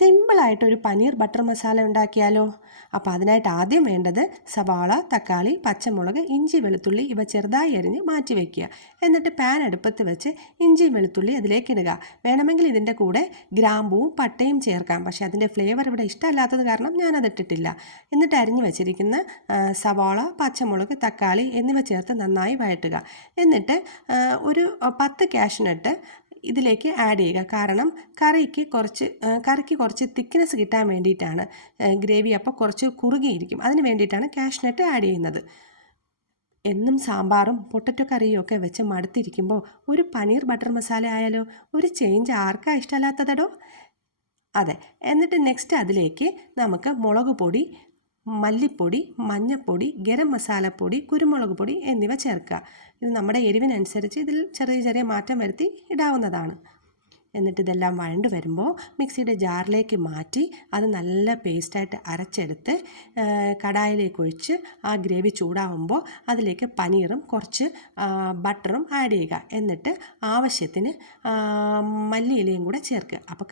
സിമ്പിളായിട്ടൊരു paneer butter masala ഉണ്ടാക്കിയാലോ? അപ്പോൾ അതിനായിട്ട് ആദ്യം വേണ്ടത് സവാള, തക്കാളി, പച്ചമുളക്, ഇഞ്ചി, വെളുത്തുള്ളി ഇവ ചെറുതായി അരിഞ്ഞ് മാറ്റി വയ്ക്കുക. എന്നിട്ട് പാൻ അടുപ്പത്ത് വെച്ച് ഇഞ്ചിയും വെളുത്തുള്ളി അതിലേക്ക് ഇടുക. വേണമെങ്കിൽ ഇതിൻ്റെ കൂടെ ഗ്രാമ്പൂവും പട്ടയും ചേർക്കാം. പക്ഷേ അതിൻ്റെ ഫ്ലേവർ ഇവിടെ ഇഷ്ടമല്ലാത്തത് കാരണം ഞാനതിട്ടിട്ടില്ല. എന്നിട്ട് അരിഞ്ഞ് വെച്ചിരിക്കുന്ന സവാള, പച്ചമുളക്, തക്കാളി എന്നിവ ചേർത്ത് നന്നായി വഴറ്റുക. എന്നിട്ട് ഒരു 10 കാഷ്നട്ട് ഇതിലേക്ക് ആഡ് ചെയ്യുക. കാരണം കറിക്ക് കുറച്ച് തിക്നെസ് കിട്ടാൻ വേണ്ടിയിട്ടാണ്. ഗ്രേവി അപ്പോൾ കുറച്ച് കുറുകിയിരിക്കും. അതിന് വേണ്ടിയിട്ടാണ് കാഷ്നട്ട് ആഡ് ചെയ്യുന്നത്. എന്നും സാമ്പാറും പൊട്ടറ്റോ കറിയും ഒക്കെ വെച്ച് മടുത്തിരിക്കുമ്പോൾ ഒരു പനീർ ബട്ടർ മസാല ആയാലോ? ഒരു ചേഞ്ച് ആർക്കാ ഇഷ്ടമല്ലാത്തതടോ? അതെ. എന്നിട്ട് നെക്സ്റ്റ് അതിലേക്ക് നമുക്ക് മുളക് പൊടി, മല്ലിപ്പൊടി, മഞ്ഞൾപ്പൊടി, ഗരം മസാലപ്പൊടി, കുരുമുളക് പൊടി എന്നിവ ചേർക്കുക. ഇത് നമ്മുടെ എരിവിനനുസരിച്ച് ഇതിൽ ചെറിയ ചെറിയ മാറ്റം വരുത്തി ഇടാവുന്നതാണ്. എന്നിട്ട് ഇതെല്ലാം വഴണ്ട് വരുമ്പോൾ മിക്സിയുടെ ജാറിലേക്ക് മാറ്റി അത് നല്ല പേസ്റ്റായിട്ട് അരച്ചെടുത്ത് കടായിലേക്ക് ഒഴിച്ച് ആ ഗ്രേവി ചൂടാവുമ്പോൾ അതിലേക്ക് പനീറും കുറച്ച് ബട്ടറും ആഡ് ചെയ്യുക. എന്നിട്ട് ആവശ്യത്തിന് മല്ലിയിലയും കൂടെ ചേർക്കുക. അപ്പോൾ